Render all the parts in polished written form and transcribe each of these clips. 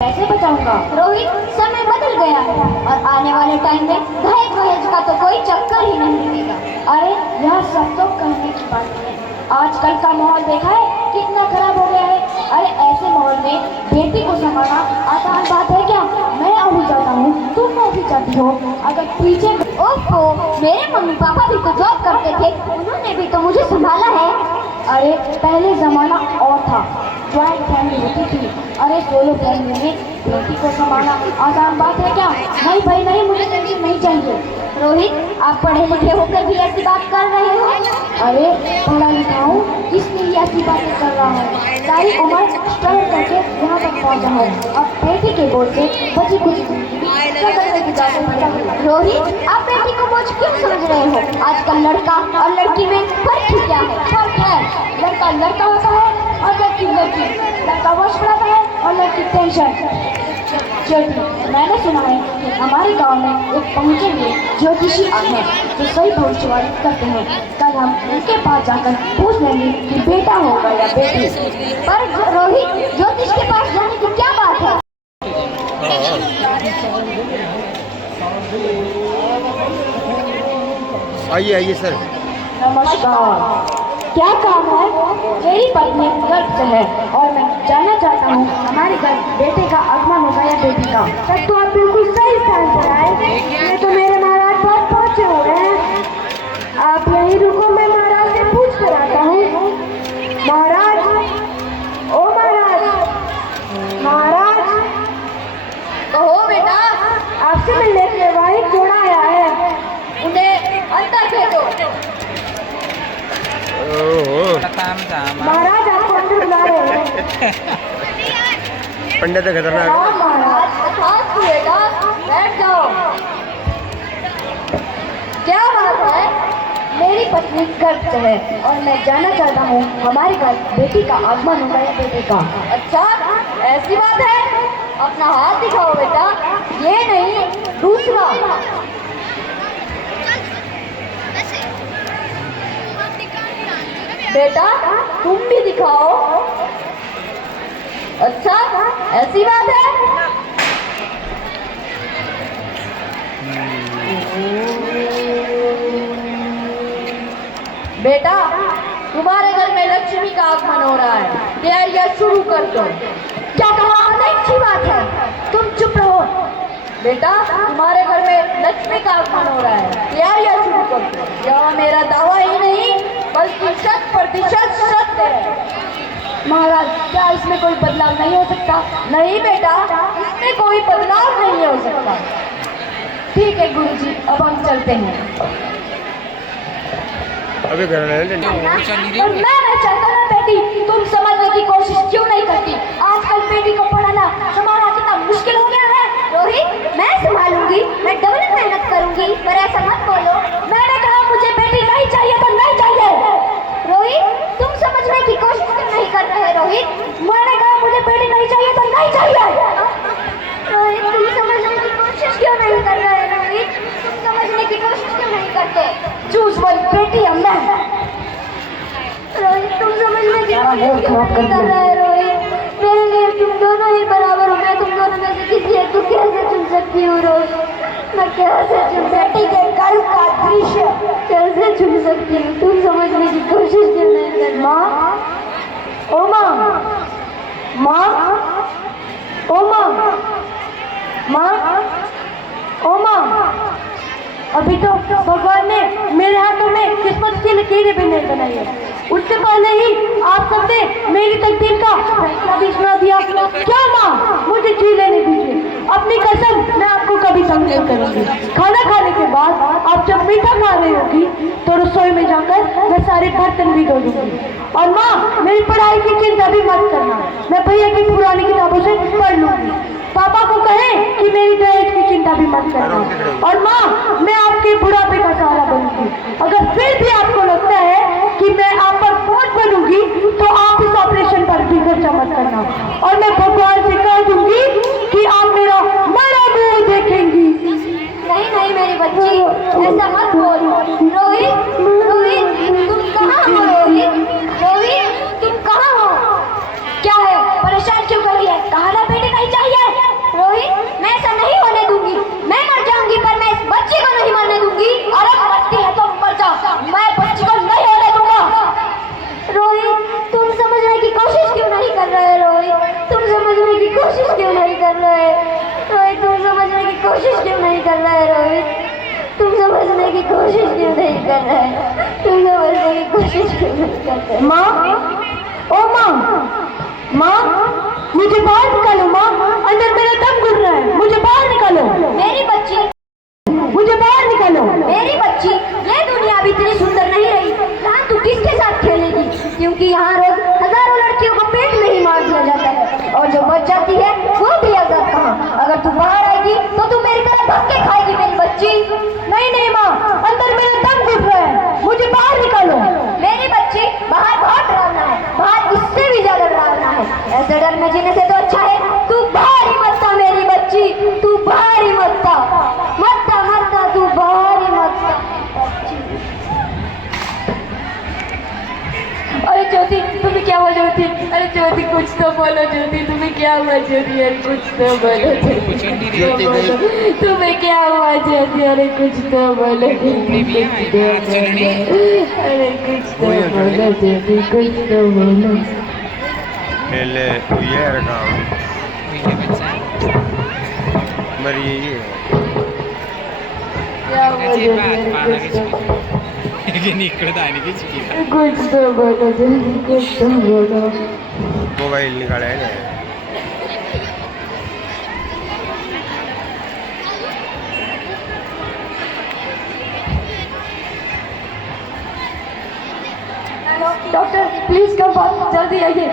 कैसे बचाऊंगा? रोहित, समय बदल गया है और आने वाले टाइम में दहेज वहेज का तो कोई चक्कर ही नहीं मिलेगा। अरे यह सब तो कहने की बात है। आजकल का माहौल देखा है कितना खराब हो गया है। अरे ऐसे माहौल में बेटी को संभालना आसान बात है क्या? मैं अभी जाता हूँ, तुम अभी जाती हो। अगर पीछे ओहो, मेरे मम्मी पापा भी तो जॉब करते थे, उन्होंने भी तो मुझे संभाला है। अरे पहले जमाना और था, ज्वाइंट फैमिली होती थी। अरे सोलो फैमिली में बेटी को संभालना आसान बात है क्या? नहीं भाई नहीं, मुझे टेंशन नहीं चाहिए। रोहित, आप पढ़े लिखे होकर भी ऐसी बात कर रहे हो? अरे पढ़ा लिखा हूँ, इसलिए ऐसी बातें कर रहा हूँ। सारी उम्र स्ट्रगल करके यहाँ तक पहुँचा हूँ। अब बेटी के बोझ से बची कुछ रोहित, आप बेटी को बोझ क्यों समझ रहे हो? आजकल लड़का और लड़की में फर्क ही क्या है? फर्क है, लड़का लड़का होता है और लड़की लड़की। लड़का वर्ष पढ़ाता है और लड़की टेंशन। ज्योति, मैंने सुना है कि हमारे गांव में एक पहुंचे हुए ज्योतिषी आए हैं जो सही भविष्यवाणी करते हैं। कल हम उनके पास जाकर पूछ लेंगे कि बेटा होगा या बेटी। पर रोहित, ज्योतिष के पास जाने की क्या बात है? आइए आइए सर। नमस्कार, क्या काम है? मेरी पत्नी गर्भ से है और मैं जानना चाहता हूँ हमारे घर बेटे का आगमन होगा या बेटी का। तब तो आप बिल्कुल सही स्थान पर आए। ये तो मेरे महाराज बहुत पहुँचे हुए हैं। आप यहीं रुको, मैं महाराज से पूछ कर आता हूँ। महाराज, ओ महाराज, महाराज, कहो बेटा। आपसे मिलने के लिए वही जोड़ा आया है, उन्हें अंदर भेजो। महाराज आपको अंदर बुला रहे हैं। पंडित खतरनाक है। महाराज, बेटा बैठ जाओ। क्या बात है? मेरी पत्नी गर्भ से है और मैं जानना चाहता हूँ हमारे घर बेटी का आगमन होगा या बेटे का। अच्छा, ऐसी बात है? अपना हाथ दिखाओ बेटा। ये नहीं, दूसरा। बेटा तुम भी दिखाओ। अच्छा, ऐसी बात है? बेटा, तुम्हारे घर में लक्ष्मी का आगमन हो रहा है, तैयारियां शुरू कर दो। क्या कहा? अच्छी बात है, तुम चुप रहो। बेटा, तुम्हारे घर में लक्ष्मी का आगमन हो रहा है, तैयारियां शुरू कर दो। यह मेरा दावा ही नहीं बल्कि 100% सत्य है। महाराज, क्या इसमें कोई बदलाव नहीं हो सकता? नहीं बेटा, इसमें कोई बदलाव नहीं हो सकता। ठीक है गुरुजी, अब हम चलते हैं। अभी घर मैं चाहता ना बेटी, तुम समझने की कोशिश क्यों नहीं करती? आजकल बेटी को पढ़ाना संभालना कितना मुश्किल हो गया है। रोहित, मैं संभालूंगी, मैं डबल मेहनत करूंगी, पर ऐसा मत बोलो। मैंने कहा मुझे बेटी नहीं चाहिए तो नहीं चाहिए। रोहित, तुम समझने की कोशिश क्यों नहीं कर रहे? रोहित, मैंने कहा मुझे बेटी नहीं चाहिए तो नहीं चाहिए। रोहित, तुम समझने की कोशिश क्यों नहीं कर रहे? रोहित, तुम समझने की कोशिश क्यों नहीं करते? चूज वन बेटी है मैं। रोहित, तुम समझने की कोशिश क्यों नहीं कर रहे? रोहित, मेरे लिए तुम दोनों ही बराबर हो। मैं तुम दोनों में से किसी एक को कैसे चुन सकती हूँ? रोहित, मैं कैसे चुन सकती हूँ? कल का दृश्य कैसे चुन सकती हूँ? तुम समझने की कोशिश क्यों नहीं कर? माँ, ओ माँ, माँ, ओ माँ, माँ, ओ माँ। अभी तो भगवान ने मेरे हाथों में किस्मत की लकीरें भी नहीं बनाई है। उससे पहले ही आप सबने मेरी तकदीर का फैसला भी सुना दिया। क्या माँ, मुझे जी लेने दीजिए। अपनी कसम, मैं आपको कभी तंग नहीं करूँगी। खाना खाने के बाद आप जब मीठा खा रही होगी तो रसोई में जाकर मैं सारे बर्तन भी धो दूंगी। और माँ, मेरी पढ़ाई की चिंता भी मत करना, मैं भैया की पुरानी किताबों से पढ़ लूंगी। पापा को कहें कि मेरी दहेज की चिंता भी मत करना। और माँ, मैं आपके बुढ़ापे का सहारा बनूंगी। अगर फिर भी आपको लगता है कि मैं आप पर बोझ बनूंगी तो आप इस ऑपरेशन पर भी खर्चा मत करना। और मैं भगवान से कह दूंगी कि आप मेरा मरा मुंह देखेंगी। नहीं नहीं मेरी बच्ची, ऐसा मत बोल। रोहित, रोहित, तुम कहाँ हो? रोहित, रोहित, तुम कहाँ हो? क्या है, परेशान क्यों कर रही है? कोशिश क्यों नहीं कर रहे? रोहित तुम समझने की कोशिश क्यों नहीं कर रहे? रोहित तुम समझने की कोशिश क्यों नहीं कर रहे? तुम समझने की कोशिश क्यों नहीं कर रहे? माँ, ओ माँ, माँ, मुझे बाहर निकालो माँ, अंदर मेरा दम घुल रहा है, मुझे बाहर निकालो। मेरी बच्ची, मुझे बाहर निकालो। मेरी बच्ची, ये दुनिया अभी इतनी सुंदर नहीं रही। यहाँ तू किसके साथ खेलेगी? क्योंकि यहाँ रोज हजारों लड़कियों को पेट में ही मार दिया जाता है, और जो बच जाती है वो भी आजाद कहाँ? अगर तू बाहर आएगी तो तू मेरी तरह धक्के खाएगी मेरी बच्ची। नहीं नहीं माँ, अंदर मेरा दम घुल रहा है, मुझे बाहर निकालो। मेरी बच्ची, बाहर बहुत डरावना है, बाहर इससे भी ज्यादा डरावना है। ऐसे डर में जीने से तो अच्छा है तू बाहर ही मत आ मेरी बच्ची, तू बाहर ही मत आ, मत आ, मत आ, तू बाहर ही मत आ बच्ची। अरे ज्योति, तुम्हें क्या हुआ ज्योति? अरे ज्योति कुछ तो बोलो ज्योति, तुम्हें क्या हुआ ज्योति? अरे कुछ तो बोलो ज्योति, तुम्हें क्या हुआ ज्योति? अरे कुछ तो बोलो ज्योति, अरे कुछ तो बोलो ज्योति, कुछ तो बोलो। पहले ये रखा मरी ये क्या हुआ ज्योति? कुछ तो बोलो ज्योति, कुछ तो बोलो। मोबाइल निकाला है ना। डॉक्टर प्लीज कम बहुत जल्दी आइए।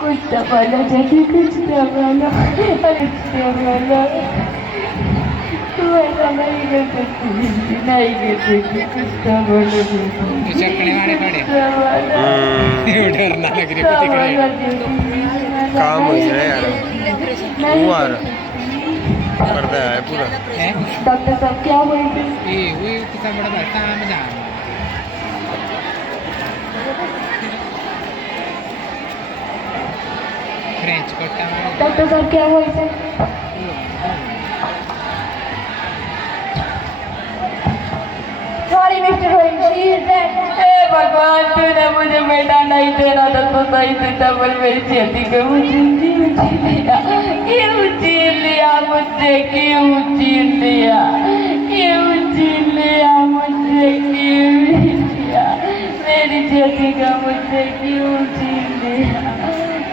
कुछ तो बोलो ज्योति, कुछ तो बोलो, अरे कुछ तो बोलो। तुम ऐसा नहीं कर सकती, नहीं कर सकती, कुछ तो बोलो ज्योति, डरना लग रही है। काम हो जाए यार, वो आ रहा करता है पूरा। डॉक्टर साहब क्या बोलते? वही कितना बड़ा बैठा है जा फ्रेंच कोटा। डॉक्टर साहब क्या बोलते? Sorry mister Rohit, she is dead. हे भगवान, तूने मुझे बेटा नहीं देना था तो नहीं देता, पर मेरी ज्योति को छीन लिया। क्यों छीन लिया मुझसे? क्यों छीन लिया? क्यों छीन लिया मुझसे? क्यों लिया मेरी ज्योति का मुझसे? क्यों छीन लिया?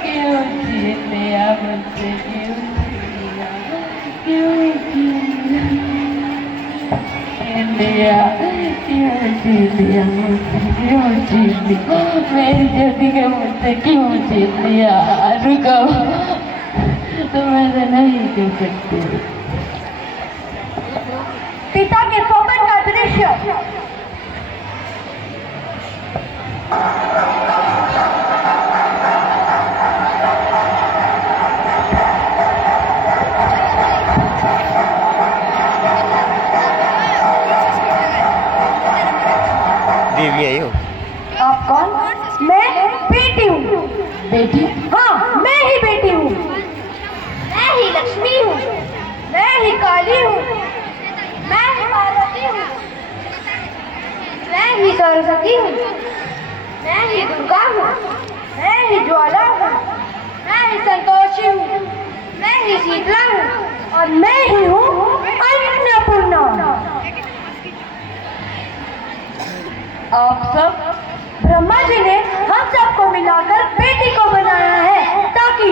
क्यों छीन लिया मुझसे? क्यों छीन लिया? क्यों छीन लिया? क्यों छीन लिया मुझसे? क्यों छीन लिया मेरी ज्योति का मुझसे? क्यों छीन लिया? रुको, तुम ऐसा नहीं कर सकते। पिता के सोमन का दृश्य। देवी आई हो। आप कौन? मैं बेटी हूँ। बेटी? हाँ, मैं ही बेटी हूँ। मैं ही लक्ष्मी हूँ, मैं ही काली हूँ। मैं ही पार्वती हूँ, मैं ही सरस्वती हूँ, मैं ही दुर्गा हूँ, मैं ही ज्वाला हूँ। मैं ही संतोषी हूँ, मैं ही शीतला हूँ, और मैं ही हूँ अन्नपूर्णा। आप सब? ब्रह्मा जी ने हम सबको मिलाकर बेटी को बनाया है ताकि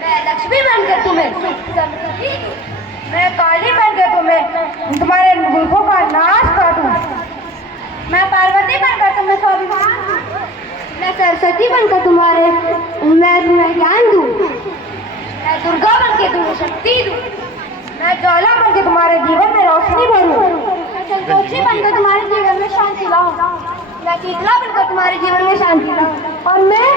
मैं लक्ष्मी बनकर तुम्हें सरस्वती दूँ, मैं काली बनकर तुम्हें तुम्हारे दुखों का नाश काटूं। मैं पार्वती बनकर तुम्हें स्वाभिमान दूँ, मैं सरस्वती बनकर मैं तुम्हें ज्ञान दूँ, मैं दुर्गा बनकर तुम्हें शक्ति दूँ, मैं ज्वाला बनकर तुम्हारे जीवन में रोशनी भरूं। मैं संतोषी बनकर तुम्हारे जीवन में शांति लाऊं, मैं शीतला बनकर तुम्हारे जीवन में शांति लाऊं, और मैं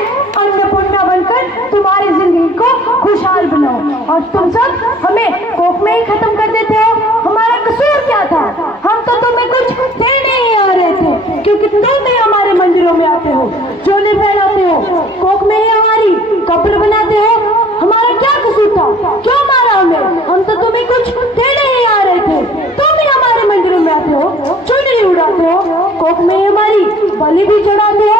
अन्नपूर्णा बनकर तुम्हारी जिंदगी को खुशहाल बनाऊं। और तुम सब हमें कोख में ही खत्म कर देते हो। हमारा कसूर क्या था? हम तो तुम्हें कुछ देने ही आ रहे थे, क्योंकि तुम भी हमारे मंदिरों में आते हो, चोले फैलाते हो, कोख में ही हमारी कब्र बनाते हो। हमारा क्या कसूर था? क्यों मारा हमें? हम तो तुम्हें कुछ देने ही आ रहे थे, तुम भी हमारे मंदिरों में आते हो, चुनरी उड़ाते हो, कोख में ही हमारी बलि भी चढ़ाते हो।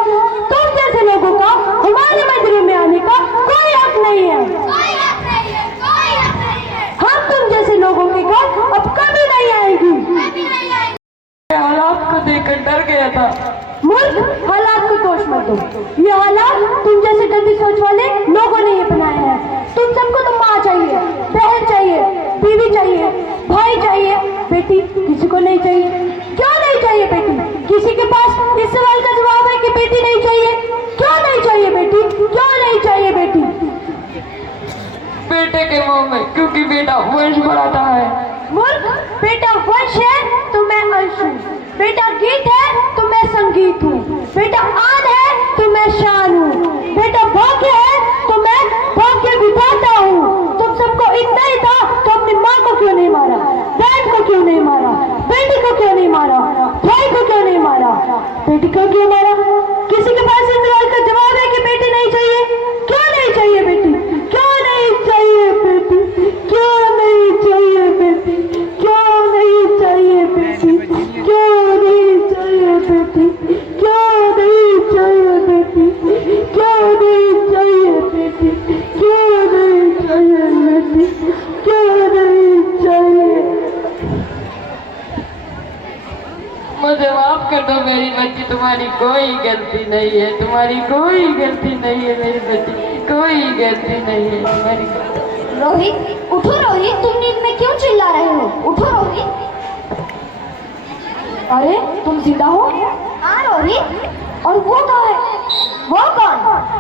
तुम जैसे लोगों का हमारे मंदिरों में आने का कोई हक नहीं है। कोई हक नहीं है, कोई बेटी किसी को नहीं चाहिए। क्यों नहीं चाहिए बेटी? किसी के पास इस सवाल का जवाब है कि बेटी नहीं चाहिए? क्यों नहीं चाहिए बेटी? क्यों नहीं चाहिए बेटी? बेटे के मुंह में, क्योंकि बेटा वंश बढ़ाता है। मूर्ख, बेटा वंश है तो मैं अंश हूँ। बेटा गीत है तो मैं संगीत हूँ। बेटा आन है तो मैं शान हूँ। बेटा भाग्य है तो मैं भाग्य विधाता हूँ। तुम सबको इतना ही था तो अपनी माँ को क्यों नहीं मारा? बहन को क्यों नहीं मारा? बेटी को क्यों नहीं मारा? भाई को क्यों नहीं मारा? बेटी को क्यों मारा? किसी के पास इस सवाल का जवाब है कि बेटी नहीं चाहिए? क्यों नहीं चाहिए बेटी? क्यों नहीं चाहिए बेटी? क्यों नहीं चाहिए बेटी? क्यों नहीं चाहिए बेटी? क्यों नहीं चाहिए बेटी? क्यों नहीं चाहिए बेटी? क्यों नहीं चाहिए बेटी? क्यों नहीं चाहिए बेटी? क्यों नहीं चाहिए? मुझे माफ कर दो मेरी बच्ची, तुम्हारी कोई गलती नहीं है, तुम्हारी कोई गलती नहीं है मेरी बच्ची, कोई गलती नहीं है तुम्हारी। रोहित उठो, रोहित तुम नींद में क्यों चिल्ला रहे हो? उठो रोहित। अरे तुम जिंदा हो? हाँ रोहित। और वो कहाँ है? वो कौन?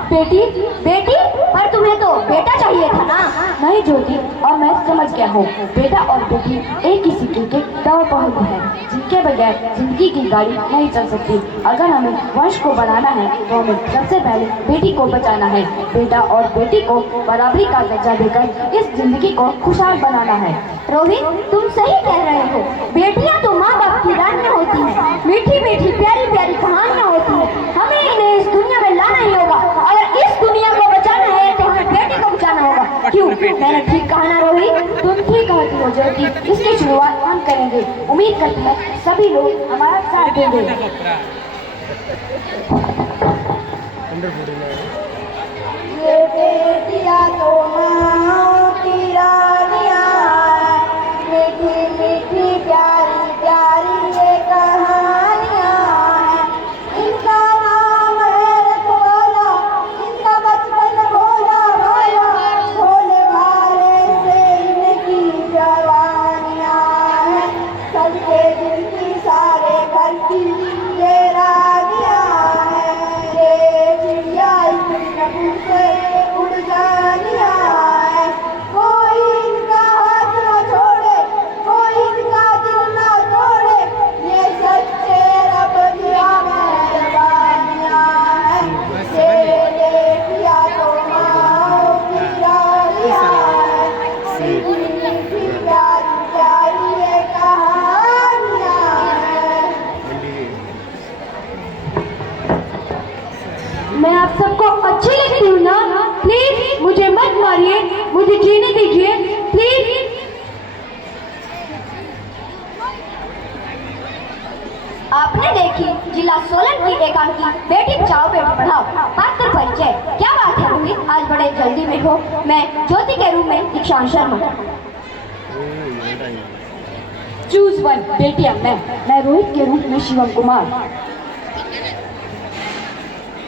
बेटी? बेटी? पर तुम्हें तो बेटा चाहिए था ना। नहीं ज्योति, और मैं समझ गया हूँ। बेटा और बेटी एक ही सिक्के के दो पहलू हैं, जिनके बगैर जिंदगी की गाड़ी नहीं चल सकती। अगर हमें वंश को बढ़ाना है तो हमें सबसे पहले बेटी को बचाना है। बेटा और बेटी को बराबरी का दर्जा देकर इस जिंदगी को खुशहाल बनाना है। रोहित तुम सही कह रहे हो। बेटियां तो माँ बाप की रानी होती हैं, मीठी मीठी प्यारी प्यारी कहानियाँ होती हैं। हमें इन्हें इस दुनिया में लाना ही होगा। अगर इस दुनिया को बचाना है तो हमें बेटी को बचाना होगा। क्यों? मैंने ठीक कहा ना रोहित? तुम ठीक कहती हो ज्योति। इसकी शुरुआत हम करेंगे। उम्मीद करते हैं सभी लोग हमारा साथ देंगे। ये बेटियां तो माँ की रानियाँ हैं, मीठी मीठी प्यारी प्यारी ये कहानियाँ हैं। इनका नाम है रखवाला, इनका बचपन भोला भाला, भोले भाले से इनकी जवानियाँ हैं। सबके दिल की सारे घर की ये रानियाँ हैं। ये चिड़िया इतनी से उड़ जानियाँ हैं। कोई इनका हाथ न छोड़े, कोई इनका दिल न तोड़े, ये सच्चे रब दिया मेहरबानियाँ हैं। ये बेटियां तो माँ की रानियाँ हैं, मीठी मीठी प्यारी प्यारी ये कहानियाँ हैं। मैं आप सबको अच्छी लगती हूँ ना? प्लीज मुझे मत मारिए, मुझे जीने दीजिए प्लीज। आपने देखी जिला सोलन की एकांकी बेटी बचाओ बेटी पढ़ाओ पात्र परिचय। क्या बात है रोहित, आज बड़े जल्दी में हो। मैं ज्योति के रूप में दीक्षांत शर्मा। Choose one. बेटियां मैं रोहित के रूप में शिवम कुमार।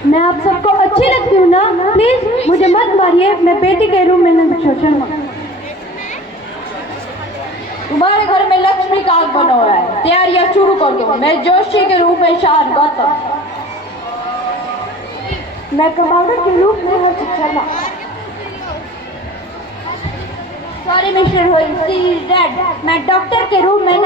मैं आप सबको अच्छी लगती हूँ ना? प्लीज मुझे मत मारिए, मैं बेटी के रूप में नंदकिशोर शर्मा। तुम्हारे घर में लक्ष्मी का आगमन हो रहा है, तैयारियां शुरू कर दो। मैं जोशी के रूप में शान गौतम। मैं कमांडर के रूप में Harshit Sharma. Sorry mister Rohit, she is dead. मैं डॉक्टर के रूप में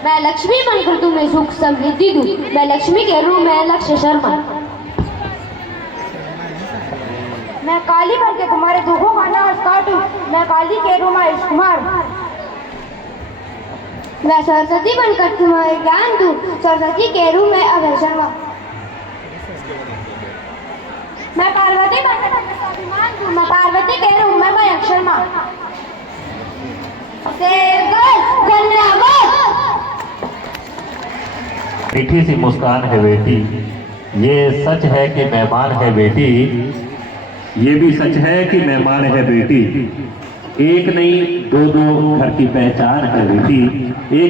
मैं लक्ष्मी बनकर तुम्हें सुख समृद्धि दूं। मैं लक्ष्मी के रूप में लक्ष्य शर्मा। मैं काली बनकर तुम्हारे दुखों का नाश काटूं। मैं काली के रूप में आयुष कुमार। मैं सरस्वती बनकर तुम्हें ज्ञान दूं। सरस्वती के रूप में अभय शर्मा। मैं पार्वती बनकर तुम्हें स्वाभिमान दूं। मैं पार्वती के रूप में मयंक शर्मा। मीठी सी मुस्कान है बेटी, ये सच है कि मेहमान है बेटी, ये भी सच है कि मेहमान है बेटी। एक नहीं दो दो घर की पहचान है बेटी। एक